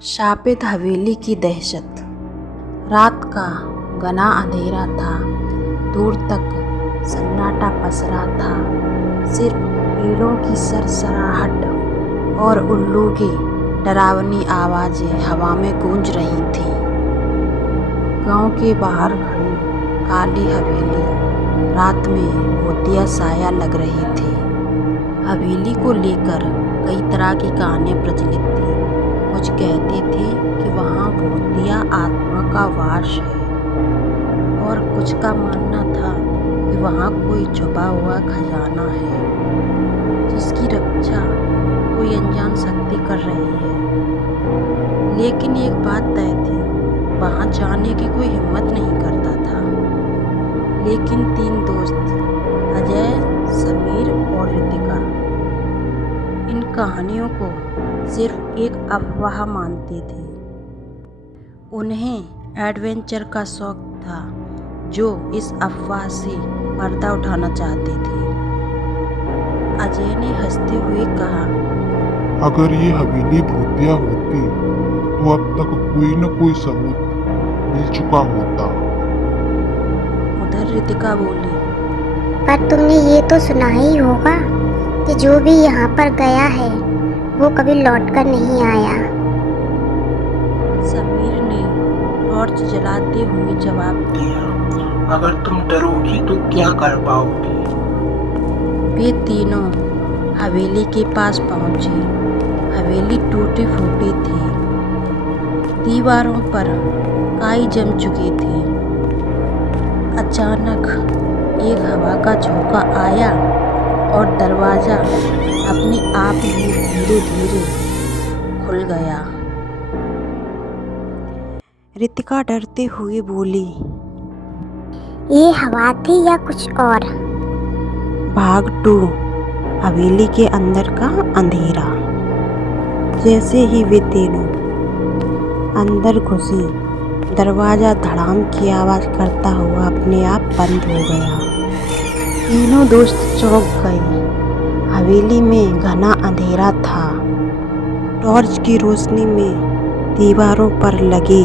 शापित हवेली की दहशत। रात का घना अंधेरा था, दूर तक सन्नाटा पसरा था। सिर्फ पेड़ों की सरसराहट और उल्लू की डरावनी आवाज़ें हवा में गूंज रही थीं। गांव के बाहर खड़ी काली हवेली रात में भूतिया साया लग रही थी। हवेली को लेकर कई तरह की कहानियाँ प्रचलित थी। कुछ कहते थे कि वहाँ भूतिया आत्मा का वास है और कुछ का मानना था कि वहाँ कोई छुपा हुआ खजाना है जिसकी रक्षा कोई अनजान शक्ति कर रही है। लेकिन एक बात तय थी, वहाँ जाने की कोई हिम्मत नहीं करता था। लेकिन 3 दोस्त अजय, समीर और रितिका इन कहानियों को सिर्फ एक अफवाह मानते थे। उन्हें एडवेंचर का शौक था, जो इस अफवाह से पर्दा उठाना चाहते थे। अजय ने हंसते हुए कहा, अगर ये हवेली भूतिया होती तो अब तक कोई न कोई सबूत मिल चुका होता। उधर रितिका बोली, पर तुमने ये तो सुना ही होगा कि जो भी यहाँ पर गया है वो कभी लौटकर नहीं आया। समीर ने टॉर्च जलाते हुए जवाब दिया, अगर तुम डरोगी तो क्या कर पाओगी? वे तीनों हवेली के पास पहुंचे। हवेली टूटी फूटी थी, दीवारों पर काई जम चुकी थी। अचानक एक हवा का झोंका आया और दरवाजा अपने आप ही धीरे धीरे खुल गया। रितिका डरते हुए बोली, ये हवा थी या कुछ और? भाग 2, हवेली के अंदर का अंधेरा। जैसे ही वे तीनों अंदर घुसे, दरवाजा धड़ाम की आवाज़ करता हुआ अपने आप बंद हो गया। तीनों दोस्त चौंक गए। हवेली में घना अंधेरा था। टॉर्च की रोशनी में दीवारों पर लगे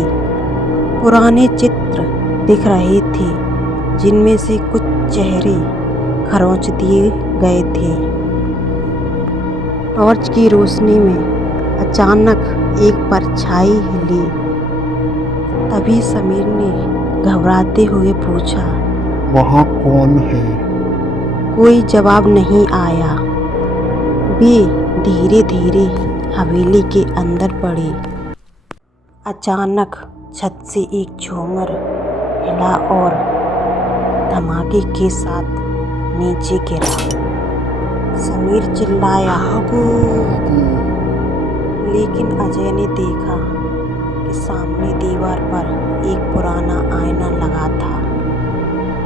पुराने चित्र दिख रहे थे, जिनमें से कुछ चेहरे खरोंच दिए गए थे। टॉर्च की रोशनी में अचानक एक परछाई हिली। तभी समीर ने घबराते हुए पूछा, वहाँ कौन है? कोई जवाब नहीं आया। वे धीरे धीरे हवेली के अंदर बढ़े। अचानक छत से एक झूमर हिला और धमाके के साथ नीचे गिरा। समीर चिल्लाया, लेकिन अजय ने देखा कि सामने दीवार पर एक पुराना आईना लगा था।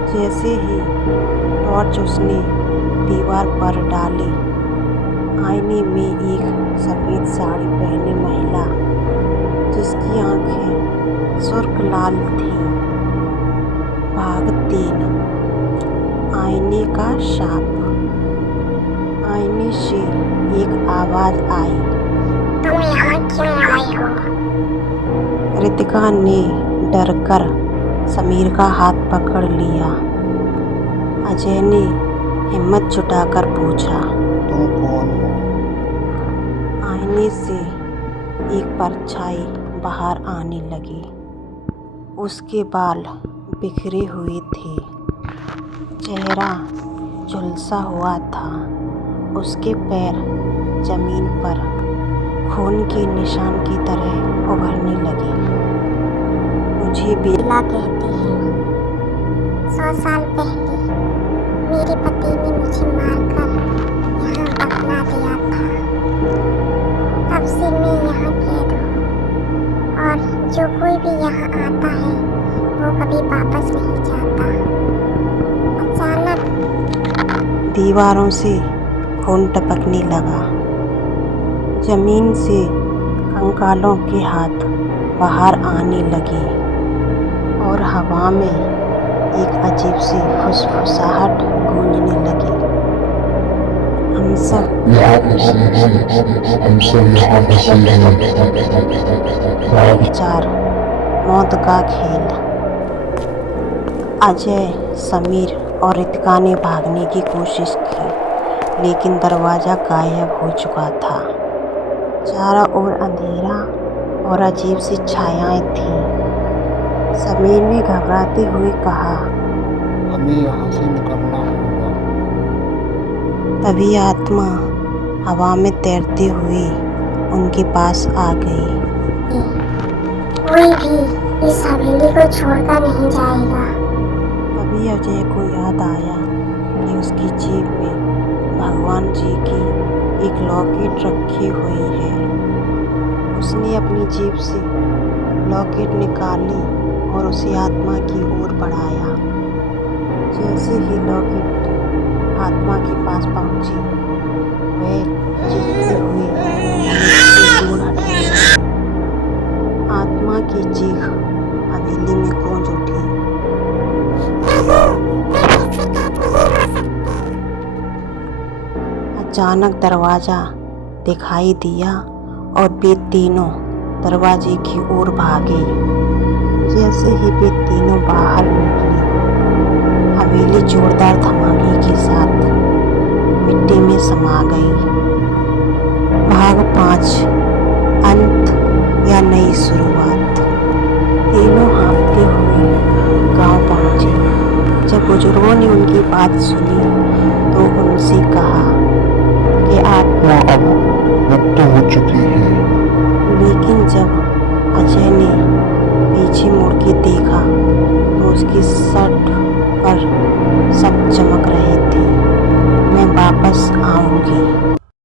जैसे ही टॉर्च उसने दीवार पर डाली, आईने में एक सफ़ेद साड़ी पहनी महिला, जिसकी आंखें सुर्ख लाल थी। भाग 3, आईने का शाप। आईने से एक आवाज़ आई, तुम यहाँ क्यों आए हो? रितिका ने डरकर समीर का हाथ पकड़ लिया। अजय ने हिम्मत जुटाकर पूछा, तुम कौन हो? आईने से एक परछाई बाहर आने लगी। उसके बाल बिखरे हुए थे, चेहरा झुलसा हुआ था। उसके पैर जमीन पर खून के निशान की तरह उभरने लगे। मुझे बेला कहते हैं 100 साल पहले मेरे पति ने मुझे मारकर यहाँ दफना दिया था। तब से मैं यहाँ कैद हूँ और जो कोई भी यहाँ आता है वो कभी वापस नहीं जाता। अचानक दीवारों से खून टपकने लगा। जमीन से कंकालों के हाथ बाहर आने लगे और हवा में एक अजीब सी फुसफुसाहट गूंजने लगी। हम सब चार मौत का खेल। अजय, समीर और रितिका ने भागने की कोशिश की, लेकिन दरवाज़ा गायब हो चुका था। चारों ओर अंधेरा और अजीब सी छायाएं थीं। समीर ने घबराते हुए कहा, हमें यहाँ से निकलना होगा। तभी आत्मा हवा में तैरते हुए उनके पास आ गई। कोई भी इस हवेली को छोड़कर नहीं जाएगा। तभी अजय को याद आया कि उसकी जेब में भगवान जी की एक लॉकेट रखी हुई है। उसने अपनी जेब से लॉकेट निकाली और उसे आत्मा की ओर बढ़ाया। जैसे ही लॉकेट आत्मा के पास पहुंची, वह चीखते हुए उससे दूर हटने लगी। आत्मा की चीख हवेली में गूंज उठी। अचानक दरवाज़ा दिखाई दिया और वे तीनों दरवाजे की ओर भागे। जैसे ही वे तीनों बाहर निकले, हवेली जोरदार धमाके के साथ मिट्टी में समा गई। भाग 5, अंत या नई शुरुआत। तीनों हाँफते हुए गांव पहुंचे। जब बुजुर्गों ने उनकी बात सुनी तो उनसे कहा कि आत्मा अब मुक्त हो चुकी है। लेकिन जब अजय ने पीछे मुड़ के देखा तो उसकी शर्ट पर सब चमक रहे थे। मैं वापस आऊंगी।